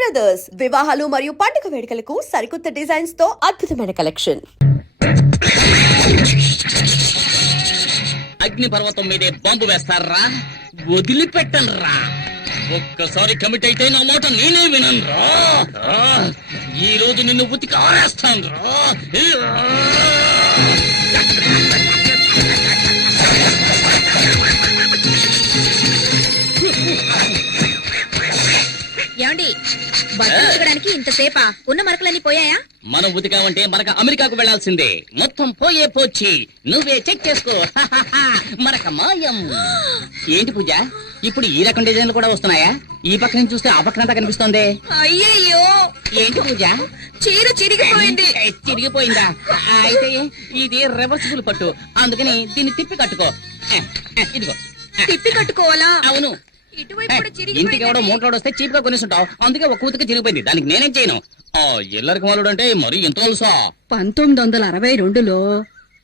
Brothers వివాహాలు మరియు పండుగ వేడుకలకు సరికొత్త డిజైన్స్ తో అద్భుతమైన కలెక్షన్. అగ్ని పర్వతం మీదే బాంబు వేస్తారా? వదిలిపెట్టనురా. ఒక్కసారి కమిట్ అయితే నా మాట నేనే విననురా. ఈ రోజు నిన్ను ఉతికి ఆరేస్తాను రా. ఏమండి బట్టలు ఉతకడానికి ఇంతసేపా? ఉన్న మరకలన్నీ పోయాయా? మనం ఉతికామంటే మనకు అమెరికాకు వెళ్లాల్సిందే. మొత్తం పోయే పోచి నువ్వే చెక్ చేసుకో. మనక మాయం. ఏంటి పూజ, ఇప్పుడు ఈ రకం డిజైన్లు కూడా వస్తున్నాయా? ఈ పక్క నుంచి చూస్తే ఆ పక్కనంతా కనిపిస్తోంది. అయ్యయ్యో, ఏంటి పూజ, చీర చిరిగిపోయింది. చిరిగిపోయిందా? అయితే ఇది రివర్సిబుల్ పట్టు, అందుకని దీన్ని తిప్పి కట్టుకో. ఇదిగో తిప్పి కట్టుకోవాలా? అవును. ఇంటికి ఎవడో మూటలోడు వస్తే చీప్ గా కొనేసుంటావు, అందుకే ఒక కూతుకి చిరిగిపోయింది. దానికి నేనేం చేయను. ఎల్లరికి మాలుడు అంటే మరి ఎంత తెలుసా? 1962లో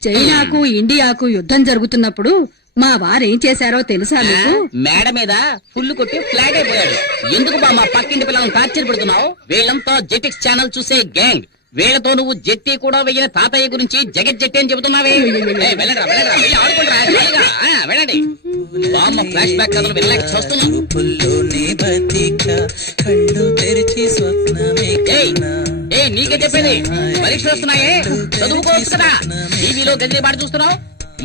చైనాకు ఇండియాకు యుద్ధం జరుగుతున్నప్పుడు మా వారేం చేశారో తెలుసా మీకు? మేడ మీద ఫుల్ కొట్టి ఫ్లాగ్ అయిపోయాడు. ఎందుకు బా మా పక్కింటి పిల్లలను టార్చర్ పెడుతున్నావు? వీళ్ళంతా జెటిక్స్ ఛానల్ చూసే గ్యాంగ్. వీళ్లతో నువ్వు జెట్టి కూడా వెయ్యిన తాతయ్య గురించి జగత్ జెట్టి అని చెబుతున్నావే. వెళ్ళండి. బామ్మ ఫ్లాష్ బ్యాక్ కథలు వెళ్ళలేక చూస్తున్నాను. నీకే చెప్పేది, పరీక్షలు వస్తున్నాయే, చదువుకోవచ్చు కదా. టీవీలో గదిలే పాటు చూస్తున్నావు.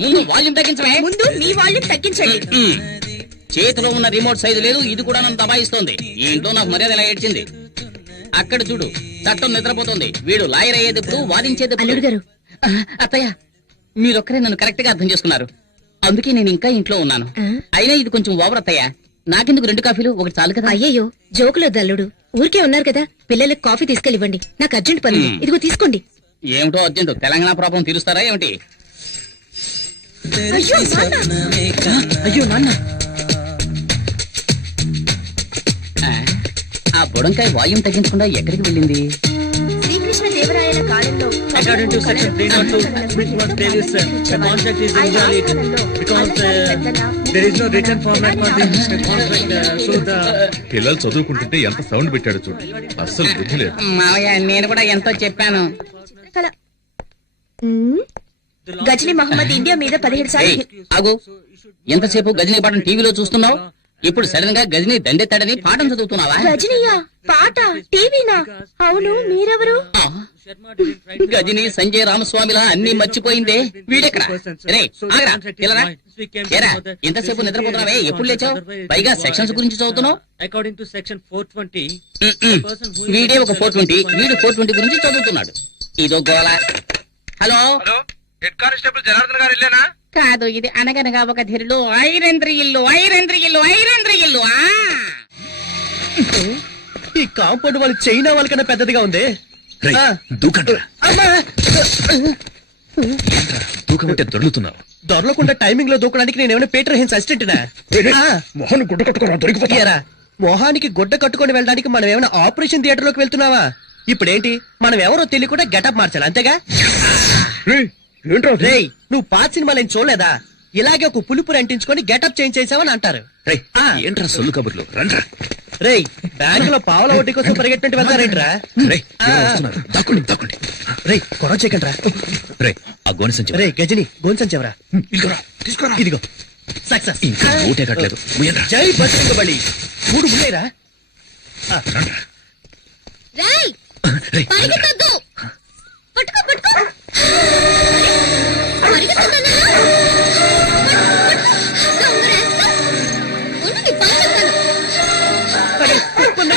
ముందు వాల్యూమ్ తగ్గించమే. ముందు మీ వాల్యూమ్ తగ్గించండి. చేతిలో ఉన్న రిమోట్ సైజు లేదు, ఇది కూడా నన్ను దబాయిస్తోంది. ఈ ఇంట్లో నాకు మర్యాద ఎలా ఏడ్చింది. అక్కడ చూడు, చట్టం నిద్రపోతుంది. వీడు లాయర్ అయ్యేది ఇప్పుడు, వాదించేది అల్లుడు గారు. అత్తయ్య, మీరొక్కరే నన్ను కరెక్ట్ గా అర్థం చేసుకున్నారు, అందుకే నేను ఇంకా ఇంట్లో ఉన్నాను. అయినా ఇది కొంచెం ఓవర్ అత్తయ్య. నాకెందుకు 2 కాఫీలు, ఒకటి చాలు కదా. అయ్యయ్యో, జోకులొద్దు అల్లుడు. ఊరికే ఉన్నారు కదా, పిల్లలకు కాఫీ తీసుకెళ్ళివ్వండి. నాకు అర్జెంట్ పని. ఇదిగో తీసుకోండి. ఏమిటో అర్జెంట్? తెలంగాణ ప్రాబ్లం తీరుస్తారా ఏమిటి? అయ్యో నాన్న, ఆ బుడంకాయ వాయుం తగ్గించకుండా ఎక్కడికి వెళ్ళింది? శ్రీకృష్ణ దేవరాయల కాలంలో According to section 302, which was previous, the contract is invalid because there is no written format for the contract. So the పిల్లలు చదువుకుంటుంటే ఎంత సౌండ్ పెట్టాడు చూడు, అస్సలు బుద్ధి లేదు. మావయ్య, నేను కూడా ఎంతో చెప్పాను. గజనీ మహమ్మద్ ఇండియా మీద 17 సార్లు. ఆగు, ఎంతసేపు గజనీ పాఠం టీవీలో చూస్తున్నావు, ఇప్పుడు సడన్ గా గజనీ దండెత్తాడని పాఠం చదువుతున్నావా? గజనీయా? పాట టీవీనా? అవును, మీరెవరు? గజనీ సంజయ్ రామస్వామిలా అన్ని మర్చిపోయిందే. వీడెక్కడ? ఇంతసేపు నిద్రపోతున్నావే, ఎప్పుడు లేచావు? పైగా సెక్షన్స్ గురించి చదువుతున్నావు. according to section 420, వీడే ఒక 420, వీడు 420 గురించి చదువుతున్నాడు. ఇదో గోళ. హలో, హెడ్ కానిస్టేబుల్ జనార్దన్ గారు ఇల్లేనా? కాదు, ఇది అనగనగా ఒక ధీరులు ఐరేంద్ర ఇల్లు. ఈ కాంపౌండ్ వాళ్ళు చైనా వాళ్ళకన్నా పెద్దదిగా ఉంది. దూకమంటే దొరుకుతున్నావు. దొరలకుండా టైమింగ్ లో దూకడానికి నేనేమైనా పీటర్ హెన్స్ అసిస్టెంట్ మొహన్ గుడ్డ కట్టుకోరా, దొరికిపోయారా? మొహానికి గుడ్డ కట్టుకొని వెళ్ళడానికి మనం ఏమైనా ఆపరేషన్ థియేటర్ లోకి వెళ్తున్నావా? ఇప్పుడేంటి, మనం ఎవరో తెలియకుండా గెటప్ మార్చాలి, అంతేగా? రేయ్, నువ్వు పాత సినిమాలు ఏం చూడలేదా? ఇలాగే ఒక పులుపురు అంటించుకొని గెటప్ చేంజ్ చేసావని అంటారు. ఏంట్రా సొల్లు కబుర్లు? రండ్రా. రేయ్, బ్యాంక్ లో పావుల వడ్డీ కోసం పరిగెట్టినట్టు వెళ్తారేంట్రా? దాక్కోండి. రేయ్, గొడవ చేయకండి రా. ఆ గోనె సంచి. రేయ్ గజని, గోన్ సంచెవరా? తీసుకోరా. ఇదిగో సక్సెస్. ఇంకా ఊటే కట్టలేదు. జై బజరంగ బలి. 3 ముయ్యరా. రేయ్, పరిగెత్తొద్దు. పట్టుకో.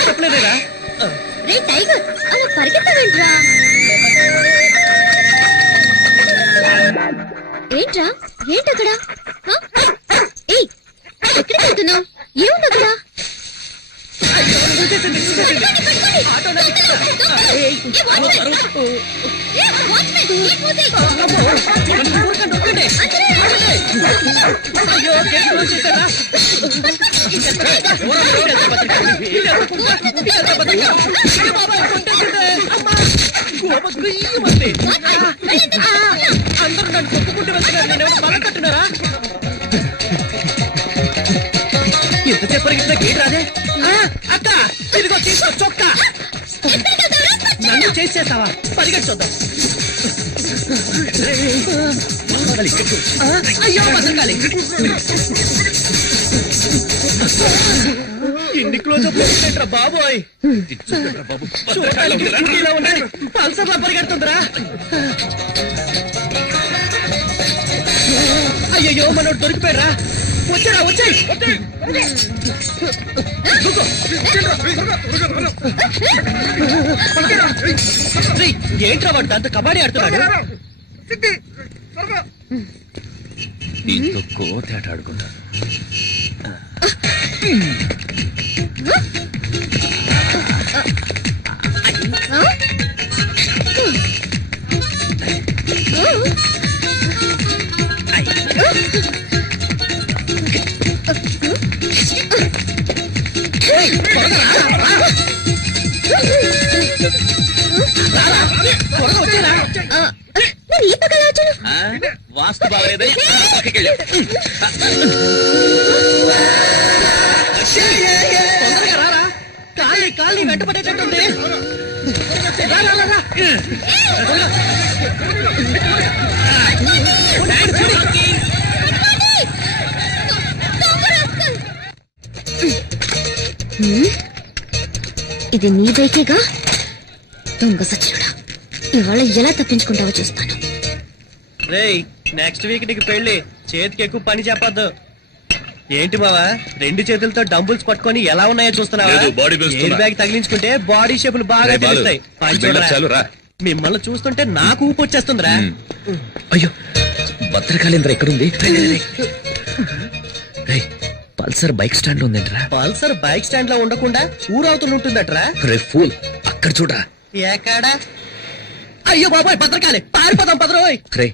చెప్పలేదురా. రే టైగర్, అలా పరిగెత్తవేంట్రా? ఏంట్రా, ఏంటక్కడ? ఏయ్, ఎక్కడికి వెళ్తున్నావు? ఏముంది అక్కడ? అందరూ నన్ను కొట్టుకుంటూ వెళ్తున్నారు, నేను ఎవరు బలం కట్టున్నారా? ఎంతసేపు పరిగెత్తినా గేట్ రాదే. అక్క, ఇదిగో తీసుకో చొక్కా. చేసి చేస్తావా? పరిగెట్టి చూద్దాం. అయ్యో భద్రకాళి, ఇన్ని క్లోజ్ అప్ ఏంట్రా బాబోయ్? చూడటానికి ఇలా ఉన్నాయి, పల్సర్లా పరిగెడుతుందిరా. అయ్యయ్యో మనోడు దొరికిపోయారా? వచ్చారా, వచ్చాయి. ఏంట్రా వాడు దాంతో కబడ్డీ ఆడుతున్నాడు? నీతో కోతేట ఆడుకుంటా. మరి ఈ పక్కన వచ్చాను. వాస్తు బాగలేదని తొందరగా రారా, కాళ్ళని వెంటపడేటట్టుంది. రా, రా, రా, రా. ఇది నీ బైకేగా? దొంగ సచ్చినుడా, ఇవాళ ఎలా తప్పించుకుంటావో చూస్తాను. రేయ్, నెక్స్ట్ వీక్ నీకు పెళ్లి, చేతికి ఎక్కువ పని చెప్పొద్దు. ఏంటి బావా, రెండు చేతులతో డంబుల్స్ పట్టుకొని ఎలా ఉన్నాయో చూస్తున్నావా? లేదు, body పెంచుతున్నా. ఎయిర్ బ్యాగ్ తగిలించుకుంటే బాడీ షేపులు బాగా రేయ్ బాలు, తెలుస్తాయి. పని చూడరా. చాలు రా. మిమ్మల్ని చూస్తుంటే నాకు ఊపు వచ్చేస్తుందిరా. అయ్యో భద్రకాళేంద్ర ఎక్కడుంది? రేయ్, పల్సర్ బైక్ స్టాండ్ ఉందేంట్రా? పల్సర్ బైక్ స్టాండ్ లో ఉండకుండా ఊరవుతులు ఉంటుందట్రా. రే ఫూల్, అక్కడ చూడరా. ఎక్కడా? అయ్యో బాబాయ్, భద్రకాలే, పారిపోదాం పదరోయ్. రే,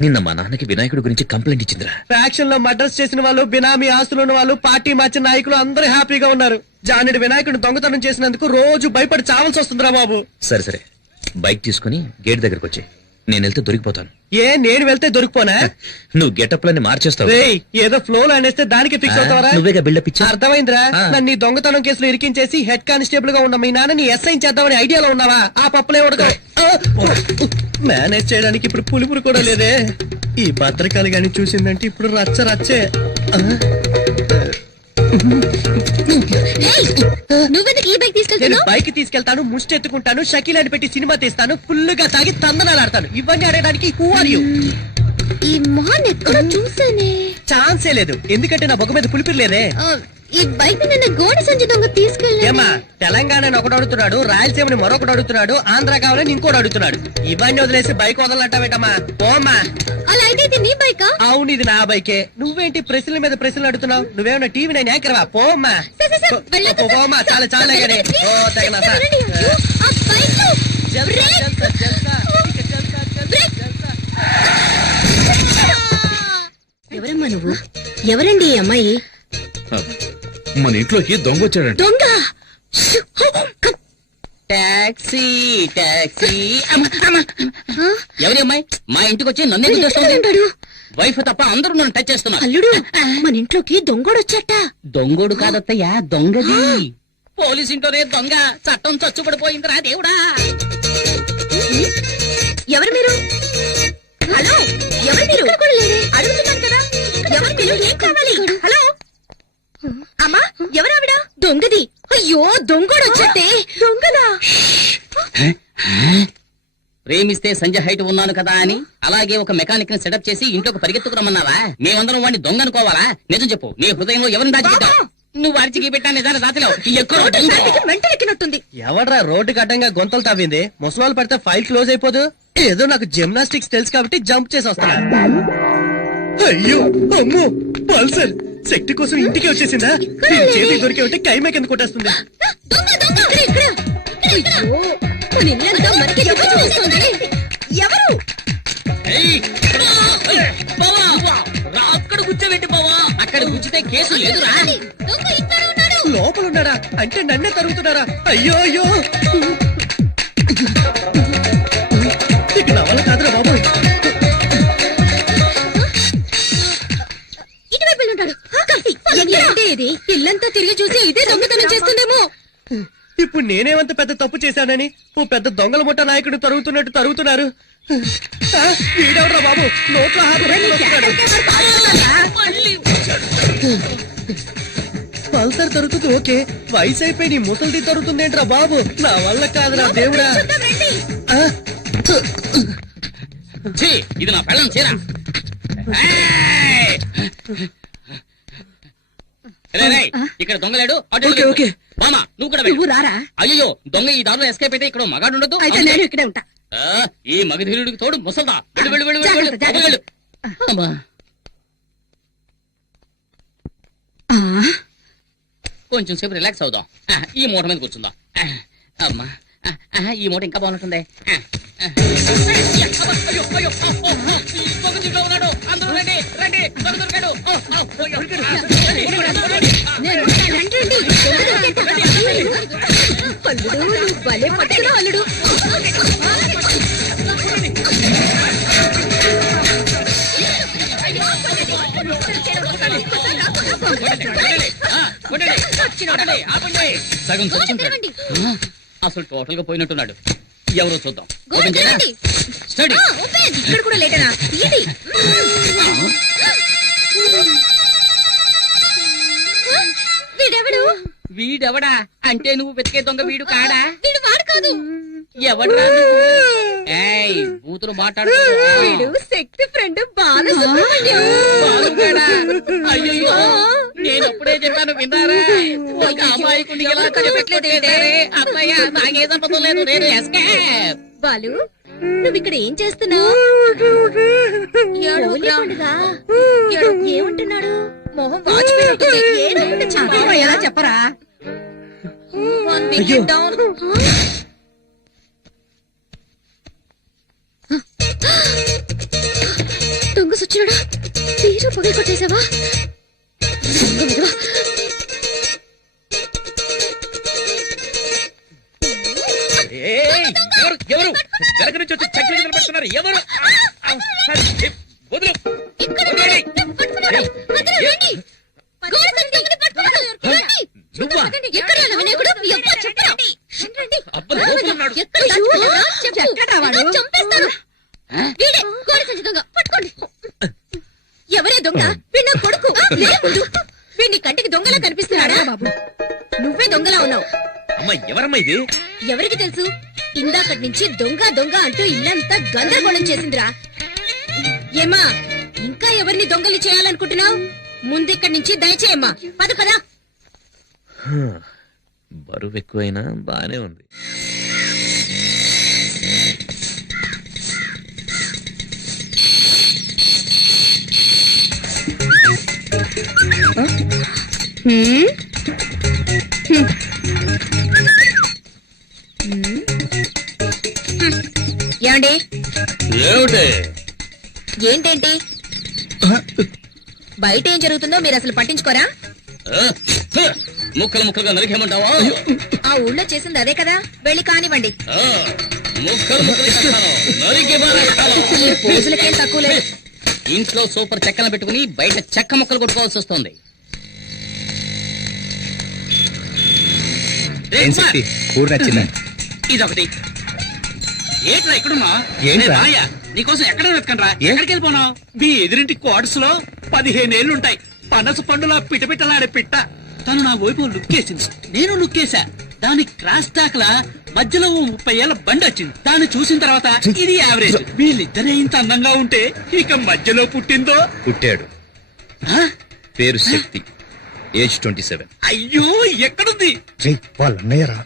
నిన్న మా నాన్నకి వినాయకుడి గురించి కంప్లైంట్ ఇచ్చిందిరా. ఫ్యాక్షన్ లో మర్డర్స్ చేసిన వాళ్ళు, బినామీ ఆస్తులు ఉన్న వాళ్ళు, పార్టీ మార్చిన నాయకులు అందరూ హ్యాపీగా ఉన్నారు. జానుడి వినాయకుడిని దొంగతనం చేసినందుకు రోజు భయపడి చావాల్సి వస్తుందిరా బాబు. సరే సరే, బైక్ తీసుకుని గేట్ దగ్గరకు వచ్చి, నేను వెళ్తే దొరికిపోతాను. నేను వెళ్తే దొరికిపోనా? నువ్వు గెటప్లని మార్చేస్తావు. రేయ్, ఏదో ఫ్లో లో అనేస్తే దానికి ఫిక్స్ అవుతావరా? నువ్వేగా బిల్డప్ ఇచ్చా. అర్థమైందిరా. ఆ. నన్ను ఈ దొంగతనం కేసులో ఇరికించేసి హెడ్ కానిస్టేబుల్ గా ఉన్న మీ నాన్నని ఎస్ఐ చేద్దామని ఐడియాలో ఉన్నావా? ఆ పప్పులే ఉడక మేనేజ్ చేయడానికి ఇప్పుడు పులుపురు కూడా లేదే. ఈ భద్రకాలి గాని చూసిందంటే ఇప్పుడు రచ్చ రచ్చే. నువ్వెందుకు ఈ బైక్ నేను తీసుకెళ్తున్నావు? బైక్ తీసుకెళ్తాను, ముష్టి ఎత్తుకుంటాను, షకీలాని పెట్టి సినిమా తీస్తాను, ఫుల్ గా తాగి తందనాలు ఆడతాను. ఇవన్నీ ఆడడానికి హూ ఆర్ యూ? ఈ మొహాన్ని ఎక్కడ చూసానే? ఛాన్సే లేదు, ఎందుకంటే నా బొగ్గ మీద పులిపిరి లేదే. ఈ బైక్ నిన్న గోడ సంచి దొంగ తీసుకెళ్ళి. ఏమా, తెలంగాణని ఒకడు అడుగుతున్నాడు, రాయలసీమని మరొకడు అడుగుతున్నాడు, ఆంధ్ర కావాలని ఇంకోటి అడుగుతున్నాడు. ఇవన్నీ వదిలేసి బైక్ వదలంటావేటమ్మా? పోమ్మా. అలా అయితే ఇది నీ బైకా? అవును, ఇది నా బైకే. నువ్వేంటి ప్రశ్నల మీద ప్రశ్నలు అడుగుతున్నావు? నువ్వేమన్నా టీవీ నేను యాంకర్వా? పోమ్మా. వెళ్ళొద్దు సార్. పోమ్మా, చాలా చాలా గానీ. ఓ తగిన సార్. వెళ్ళండి. అయ్యో, ఆ బైక్ జల్సా, బ్రేక్. జల్సా, జల్సా. ఇక జల్సా, జల్సా, జల్సా. ఎవరమ్మా నువ్వు? ఎవరండి ఈ అమ్మాయి? మన ఇంట్లోకి దొంగ వచ్చాడంట. దొంగ. Taxi taxi. ఎవరి అమ్మాయి మా ఇంటికి వచ్చి నన్ను ఎందుకు ఎక్కడ చేస్తుంది? ఉంటాడు? వైఫ్ తప్ప అందరూ నన్ను టచ్ చేస్తున్నారు. అల్లుడు, మన ఇంట్లోకి దొంగోడొచ్చట. దొంగోడు కాదత్తయ్యా, దొంగది. పోలీస్ ఇంట్లోనే దొంగ, చట్టం చచ్చుబడిపోయిందిరా దేవుడా. ఎవరు మీరు? హలో, ఎవరు మీరు? అడుగుతున్నాను కదా, ఎవరు మీరు? ఏం కావాలి? హలో అమ్మా, ఎవరావిడ? దొంగది. అయ్యో, దొంగోడొచ్చటే. దొంగనా? ప్రేమిస్తే సంజయ్ హైట్ ఉన్నాను కదా అని అలాగే ఒక మెకానిక్ ని సెటప్ చేసి ఇంట్లోకి పరిగెత్తుకురమ్మన్నావా? మేమందరం వాడిని దొంగ అనుకోవాలా? నిజం చెప్పు, నీ హృదయంలో ఎవరిని దాచిపెట్టావు? నువ్వు వాడికి పెట్టా నిజాన్ని దాచలేవు. వెంటలెక్కినట్టుంది. ఎవడ్రా రోడ్డుకి అడ్డంగా గొంతలు తవ్వింది? ముసలాలు పడితే ఫైల్ క్లోజ్ అయిపోదు. ఏదో నాకు జిమ్నాస్టిక్స్ తెలుసు కాబట్టి జంప్ చేసి వస్తున్నా. అయ్యో అమ్మో, పల్సర్ శక్తి కోసం ఇంటికి వచ్చేసిందా? దీని చేతికి దొరికే ఉంటే కైమే కింద కొట్టేస్తుంది. దొంగ దొంగ ఇక్కడ. అయ్యో, మన ఇల్లంతా మనకి దొంగ చూస్తుంది. ఎవరు? అక్కడ కూర్చోబెట్టి బావా, అక్కడ కూర్చుతే కేసు లేదురా. దొంగ ఇక్కడ ఉన్నాడు. లోపల ఉన్నాడా? అంటే నన్నే తరుగుతున్నారా? అయ్యో అయ్యో, ఇక నా వల్ల కాదురా బాబోయ్. ఇటువైపు వెళ్ళుంటాడు. ఏంటి ఇది? ఇల్లంతా తిరిగి చూసి ఇదే దొంగతనం చేస్తుందేమో. ఇప్పుడు నేనేమంత పెద్ద తప్పు చేశానని ఓ పెద్ద దొంగల ముఠా నాయకుడు తరుగుతున్నట్టు తరుగుతున్నారు. ఆ, వీడెవడ్రా బాబు నోట్లో హాత పెట్టుకొని వస్తున్నాడు. పల్సర్ తరుగుతుంది ఓకే, వయసు అయిపోయి నీ ముసలిది తరుగుతుందేంట్రా బాబు, నా వల్ల కాదురా దేవుడా. ఆ, ఛీ, ఇది నా పెళ్ళం చీర. ఏయ్! రేయ్, రేయ్, ఇక్కడ దొంగలేడు. Okay, okay. మామా నువ్వు కూడా నువ్వు వెళ్ళు. రారా? అయ్యో దొంగ ఈ దారిలో ఎస్కేప్ అయితే ఇక్కడ మగాడు ఉండదు. అయితే నేను ఇక్కడే ఉంటా. ఈ మగధీరుడికి తోడు ముసల్దా. వెళ్ళు వెళ్ళు వెళ్ళు వెళ్ళు, జాగ్రత్త, వెళ్ళు, వెళ్ళు. అమ్మా. ఆ, కొంచెం సేపు రిలాక్స్ అవుదాం. ఈ మూట మీద కూర్చుందాం. అమ్మా ఈ మూట ఇంకా బాగుంటుంది. అయ్యో, అయ్యో, ఓ, ఓ, ఈ దొంగ దీంట్లో ఉన్నాడు. అందరూ రండి, రండి, దొంగ దొరికాడు. ఓ, ఓ, అయ్యో, నేను ఉంటా, రండి, రండి. అల్లుడు నువ్వు భలే పట్టుకున్నావు అల్లుడు. కొట్టండి, ఆపండి. సగం చచ్చుంటాడు. అసలు టోటల్ గా పోయినట్టున్నాడు. ఎవరో చూద్దాం. ఓపెన్ చేయరా? చూడండి. స్టడీ. ఇక్కడ కూడా లేటనా ఇది. వీడెవడు? వీడెవడా అంటే నువ్వు వెతికే దొంగ వీడు కాడా? వీడు వాడు కాదు. ఎవడ్రా నువ్వు? ఏయ్ బూతులు మాట్లాడు. వీడు శక్తి ఫ్రెండ్ బాలసుబ్రహ్మణ్యం. బాలుగాడా? అయ్యయ్యో, నేను అప్పుడే చెప్పాను విన్నారా? ఒక అమాయకుడిని ఇలా చెప్పట్లేదేంటారే? అత్తయ్య నాకే సంపదం లేదు, నేను ఎస్కేప్. బాలు నువ్వు ఇక్కడ ఏం చేస్తున్నావు? ఏమంటున్నాడు? మొహం వాచిపోయినట్టుంది. ఏడవకుండా చెప్పు. ఎలా చెప్పరా? One wicket down. దొంగ సచ్చినాడా? తీరు పగలు కొట్టేశావా? దొంగ విధవా. ఏయ్, ఎవరు ఎవరు వెనక నుంచి వచ్చి చెట్లు నిలబెడుతున్నారు? ఎవరు? వదులు. వదిలేయ్. మధ్యలో రండి. గోడ సంచి దొంగని పట్టుకున్నాడు. రండి. నువ్వా? ఎక్కడ ఉన్న వినాయకుడు? ఎవ్వ చెప్పురా. రండి. అబ్బా, లోపల ఉన్నాడు. ఎక్కడ దాచుకున్నావా? చెప్పు. ఎక్కడ్రా వాడు? ఇలా చంపేస్తాను. వీడే గోడ సంచి దొంగ. పట్టుకోండి. ఎవరే దొంగ? వీడు నా కొడుకు. లేకుండు. వీడిని కంటికి దొంగలా కనిపిస్తున్నాడా? బాబు నువ్వే దొంగలా ఉన్నావు. అమ్మ ఎవరమ్మా ఇది? ఎవరికి తెలుసు? ఇందాకటి నుంచి దొంగ దొంగ అంటూ ఇల్లంతా గందరగోళం చేసిందిరా. ఏమా ఇంకా ఎవరిని దొంగలు చేయాలనుకుంటున్నావు? ముందిక్కడి నుంచి దయచేయమ్మా. పద పద. బరువు ఎక్కువైనా బానే ఉంది. ఏమండి? ఏమిటి? ఏంటేంటి బయట ఏం జరుగుతుందో మీరు అసలు పట్టించుకోరా? ముక్కలు ముక్కలుగా నరికేమంటావా? ఆ ఊళ్ళో చేసింది అదే కదా, వెళ్ళి కానివ్వండి. ముక్కలు ముక్కలు చేస్తాను, నరికి మారేస్తాను. ఈ పోజులకేం తక్కువ లేదు. ఇంట్లో సూపర్ చెక్కన పెట్టుకుని బయట చెక్క ముక్కలు కొట్టుకోవాల్సి వస్తుంది. ఇదొకటి. ఏంట్రా ఎక్కడున్నా? ఏంట్రా? నీకోసం ఎక్కడ వెతకండ్రా? ఏ? ఎక్కడికి వెళ్ళిపోనావు? మీ ఎదురింటి క్వార్టర్స్ లో 15 ఏళ్లుంటాయి. పనస పండులా పిటపిటలాడే పిట్ట. తను నా వైపు లుక్కేసింది, నేను లుక్కేశా. దాని క్రాస్ టాక్ లా మధ్యలో ఓ 30 ఏళ్ల బండి వచ్చింది. దాన్ని చూసిన తర్వాత ఇది యావరేజ్. వీళ్ళిద్దరే ఇంత అందంగా ఉంటే ఇక మధ్యలో పుట్టిందో. పుట్టాడు. ఆ? పేరు శక్తి. ఏజ్ 27. అయ్యో ఎక్కడుంది? వాళ్ళ అన్నయ్యరా,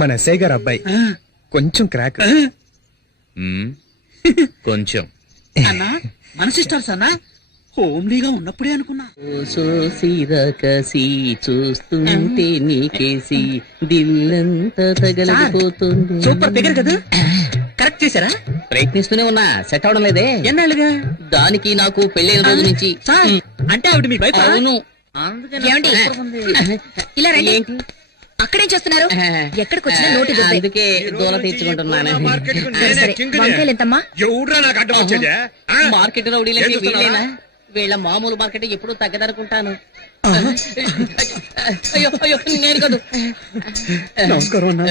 మన ఎస్ఐ గారు అబ్బాయి, ఆ, కొంచెం క్రాక్. ఆ, మ్మ్. కొంచెం. అన్నా మన సిస్టర్స్ అన్నా హోమ్లీగా ఉన్నప్పుడే అనుకున్నా. కసి చూస్తుంటే నీకేసి దిల్లంతా తగలపోతుంది. సూపర్ దగ్గర కదా, కరెక్ట్ చేశారా? ప్రయత్నిస్తూనే ఉన్నా, సెట్ అవడం లేదే. ఎన్నాళ్ళుగా? దానికి నాకు పెళ్ళైన రోజు నుంచి. సార్ అంటే ఆవిడ మీ వైఫ్? అవును. ఏమండి? ఇలా రండి. ఏంటి? అక్కడేం చేస్తున్నారు? ఎక్కడికి వచ్చినా నోటి దుబ్బే. అందుకే దూల తీర్చుకుంటున్నాను. సరే, వంకాయలు ఎంతమ్మా? ఎవడ్రా నాకు అడ్డం వచ్చేదే? మార్కెట్ రౌడీలకి వీళ్ళేనా? వీళ్ళ మామూలు మార్కెట్ ఎప్పుడు తగ్గదనుకుంటాను. అయ్యో అయ్యో నేను కాదు. నమస్కారం అన్నా.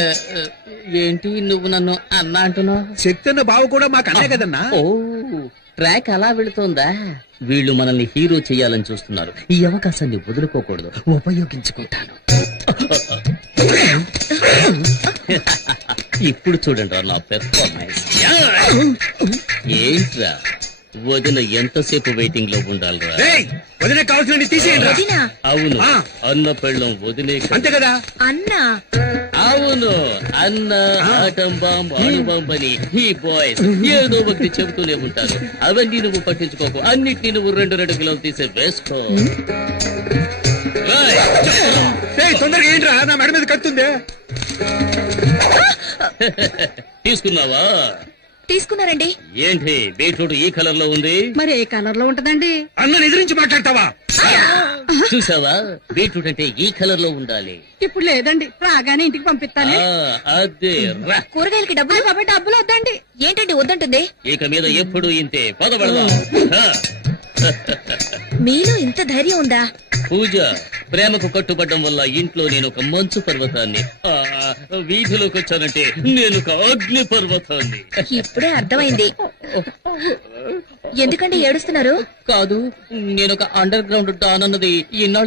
ఏంటి నువ్వు నన్ను అన్నా అంటున్నావు? శక్తి అన్న బావ కూడా మాకు అన్నా కదన్నా. ఓ ట్రాక్ అలా వెళుతోందా? వీళ్ళు మనల్ని హీరో చేయాలని చూస్తున్నారు. ఈ అవకాశాన్ని వదులుకోకూడదు, ఉపయోగించుకుంటాను. ఇప్పుడు చూడండి నా పెర్ఫార్మెన్స్. ఏంట్రా వదిన ఎంతసేపు వెయిటింగ్ లో ఉండాలిరా? వదిలే కావాల్సిన తీసేయండి. వదినా అవును, అన్న పెళ్ళం వదిలే. అంతే కదా. అన్నా అవును, అన్న ఆటం బాంబ్ అణుబాంబ్ అని ఈ బాయ్స్ ఏదో ఒకటి చెబుతూనే ఉంటారు. అవన్నీ నువ్వు పట్టించుకోకు, అన్నిటినీ నువ్వు 2 కిలోలు తీసే వేసుకో. తొందరగా ఏంట్రా, నా మెడ మీద కత్తుంది. తీసుకున్నావా? తీసుకున్నారండి. ఏంటి బీట్రూట్ ఈ కలర్ లో ఉంది? మరి ఏ కలర్ లో ఉంటదండి? అన్న ఎదిరించి మాట్లాడతావా? చూసావా, బీట్రూట్ అంటే ఈ కలర్ లో ఉండాలి. ఇప్పుడు లేదండి, రాగానే ఇంటికి పంపిస్తాను. అదే రా. కూరగాయలకి డబ్బులు కాబట్టి డబ్బులు వద్దండి. ఏంటండి వద్దంటుంది? ఇక మీద ఎప్పుడు ఇంతే. పదబడదాం. మీలో ఇంత ధైర్యం ఉందా? పూజ, ప్రేమకు కట్టుబడ్డం వల్ల ఇంట్లో నేను ఒక మంచు పర్వతాన్ని, వీధిలోకి వచ్చానంటే నేను ఒక అగ్ని పర్వతాన్ని. ఇప్పుడే అర్థమైంది. ఎందుకండి ఏడుస్తున్నారు? కాదు, నేను ఒక అండర్ గ్రౌండ్ డాన్ అన్నది ఇన్నాళ్ళు